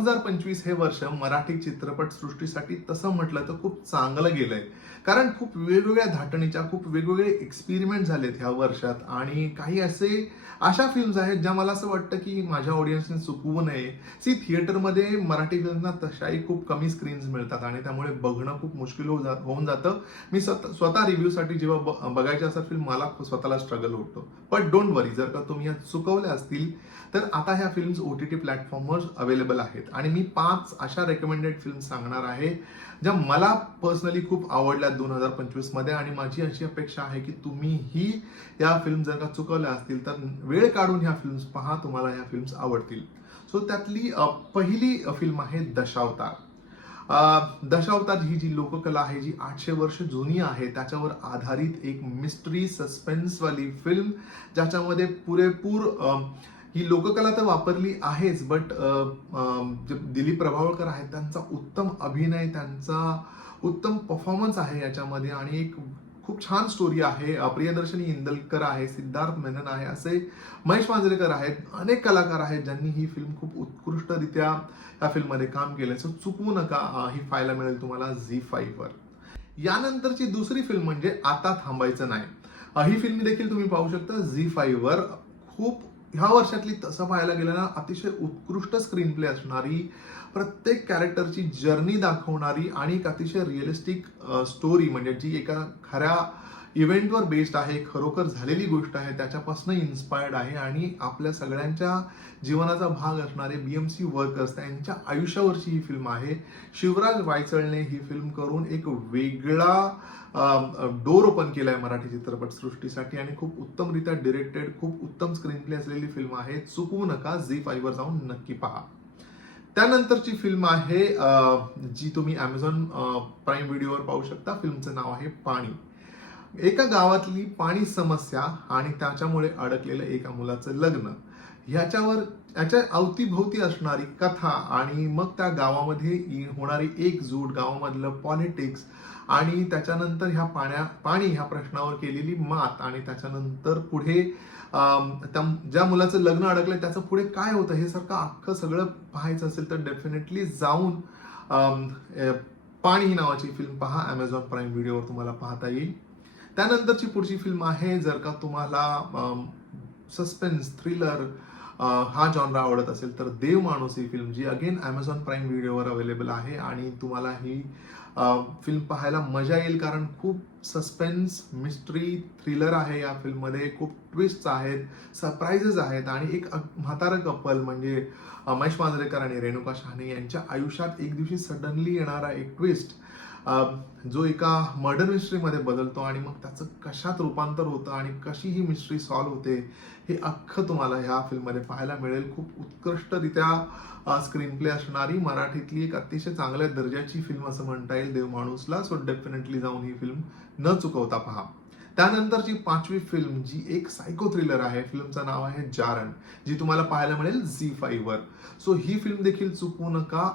2025 हे वर्ष मराठी चित्रपट सृष्टीसाठी तसं म्हटलं तर खूप चांगलं गेलंय. कारण खूप वेगवेगळ्या धाटणीच्या, खूप वेगवेगळे एक्सपेरिमेंट झालेत ह्या वर्षात आणि काही अशा फिल्म्स आहेत ज्या मला असं वाटतं की माझ्या ऑडियन्सने चुकवू नये. थिएटरमध्ये मराठी फिल्मना तशाही खूप कमी स्क्रीन्स मिळतात आणि त्यामुळे बघणं खूप मुश्किल होऊन जातं. मी स्वतः रिव्ह्यूसाठी जेव्हा बघायच्या असतात फिल्म मला स्वतःला स्ट्रगल होतो. बट डोंट वरी, जर का तुम्ही या चुकवल्या असतील तर आता ह्या फिल्म्स OTT प्लॅटफॉर्मवर अवेलेबल आहेत आणि मी 5 अशा रेकमेंडेड फिल्म्स सांगणार आहे ज्या मला पर्सनली खूप आवडल्या 2025 मध्ये आणि माझी अशी अपेक्षा आहे की तुम्हीही या फिल्म जर का चुकवल्या असतील तर वेळ काढून ह्या फिल्म्स पहा, तुम्हाला ह्या फिल्म्स आवडतील. सो त्यातली पहिली फिल्म आहे दशावतार. दशावतार ही जी लोककला आहे, जी 800 वर्ष जुनी आहे, त्याच्यावर आधारित एक मिस्ट्री सस्पेन्स वाली फिल्म, ज्याच्यामध्ये पुरेपूर ही लोककला तर वापरली आहेच, बट जे दिलीप प्रभावळकर आहेत त्यांचा उत्तम अभिनय, त्यांचा उत्तम परफॉर्मन्स आहे याच्यामध्ये आणि एक खूप छान स्टोरी आहे. प्रियदर्शनी इंदलकर आहे, सिद्धार्थ मेनन आहे, असे महेश मांजरेकर आहेत, अनेक कलाकार आहेत ज्यांनी ही फिल्म खूप उत्कृष्टरित्या या फिल्ममध्ये काम केलं. सो चुकवू नका, ही पाहायला मिळेल तुम्हाला झी5 वर. यानंतरची दुसरी फिल्म म्हणजे आता थांबायचं नाही. ही फिल्म देखील तुम्ही पाहू शकता झी5 वर. खूप ह्या वर्षातली तसं पाहायला गेलं ना अतिशय उत्कृष्ट स्क्रीन प्ले असणारी, प्रत्येक कॅरेक्टरची जर्नी दाखवणारी आणि एक अतिशय रिअलिस्टिक स्टोरी, म्हणजे जी एका खऱ्या इव्हेंटवर बेस्ड आहे, खरोखर झालेली गोष्ट आहे, त्याच्यापासून इन्स्पायर्ड आहे आणि आपल्या सगळ्यांच्या जीवनाचा भाग असणारे BMC वर्कर्स त्यांच्या आयुष्यावरची ही फिल्म आहे. शिवराज वायचळने ही फिल्म करून एक वेगळा डोर ओपन केलाय मराठी चित्रपट सृष्टीसाठी आणि खूप उत्तमरित्या डिरेक्टेड, खूप उत्तम स्क्रीन प्ले असलेली फिल्म आहे. चुकवू नका, झी5 वर जाऊन नक्की पहा. त्यानंतरची फिल्म आहे जी तुम्ही Amazon प्राईम व्हिडिओवर पाहू शकता. फिल्मचं नाव आहे पाणी. एका गावातली पाणी समस्या आणि त्याच्यामुळे अडकलेलं एका मुलाचं लग्न, याच्या अवतीभोवती असणारी कथा आणि मग त्या गावामध्ये होणारी एकजूट, गावामधलं पॉलिटिक्स आणि त्याच्यानंतर पाणी ह्या प्रश्नावर केलेली मात आणि त्याच्यानंतर पुढे ज्या मुलाचं लग्न अडकलंय त्याचं पुढे काय होतं हे अख्खं सगळं पाहायचं असेल तर डेफिनेटली जाऊन पाणी ही नावाची फिल्म पहा. Amazon प्राईम व्हिडिओवर तुम्हाला पाहता येईल. त्यानंतरची पुढची फिल्म आहे, जर का तुम्हाला सस्पेन्स थ्रिलर हा जॉनरा आवडत असेल तर देव माणूस ही फिल्म, जी अगेन Amazon प्राईम व्हिडिओवर अवेलेबल आहे आणि तुम्हाला ही फिल्म पाहायला मजा येईल, कारण खूप सस्पेन्स, मिस्ट्री, थ्रिलर आहे या फिल्ममध्ये. खूप ट्विस्ट आहेत, सरप्राइजेस आहेत आणि एक म्हातारं कपल म्हणजे महेश मांजरेकर आणि रेणुका शहाणे यांच्या आयुष्यात एक दिवशी सडनली येणारा एक ट्विस्ट जो एका मर्डर मिस्ट्रीमध्ये बदलतो आणि मग त्याचं कशात रूपांतर होतं आणि कशी ही मिस्ट्री सॉल्व्ह होते हे अख्खं तुम्हाला ह्या फिल्ममध्ये पाहायला मिळेल. खूप उत्कृष्टरित्या स्क्रीन प्ले असणारी मराठीतली एक अतिशय चांगल्या दर्जाची फिल्म असं म्हणता येईल देव माणूसला. सो डेफिनेटली जाऊन ही फिल्म न चुकवता पहा. त्यानंतरची 5वी फिल्म जी एक सायको थ्रिलर आहे, फिल्मचं नाव आहे जारण, जी तुम्हाला पाहायला मिळेल झी5 वर. सो ही फिल्म देखील चुकवू नका.